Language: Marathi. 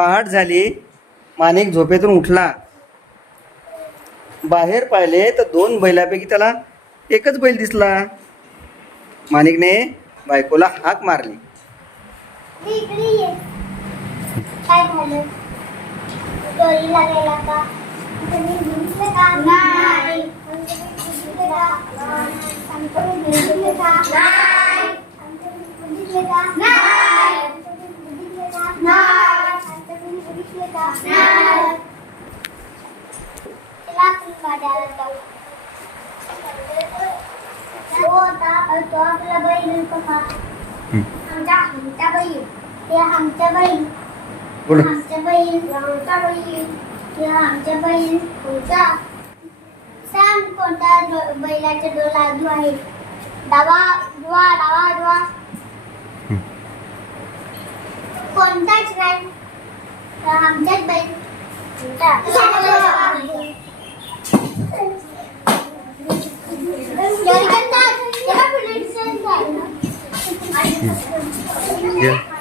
पहाट झाली. माणिक झोपेतून उठला. बाहेर पाहिले तर दोन बैलापैकी त्याला एकच बैल दिसला. माणिकने बायकोला हाक मारली. काय आपला बैल. पप्पा आमच्या आमच्या बैल ते आमच्या बैल बोल आमच्या बैल आमच्या बैल ते आमच्या बैल आमच्या सांग कोणत्या डो- बैलाचे दोन लागू आहे डावा दुवा डावा दुवा कोणताच नाही. तर आमच्याच बैल आमच्या Yeah.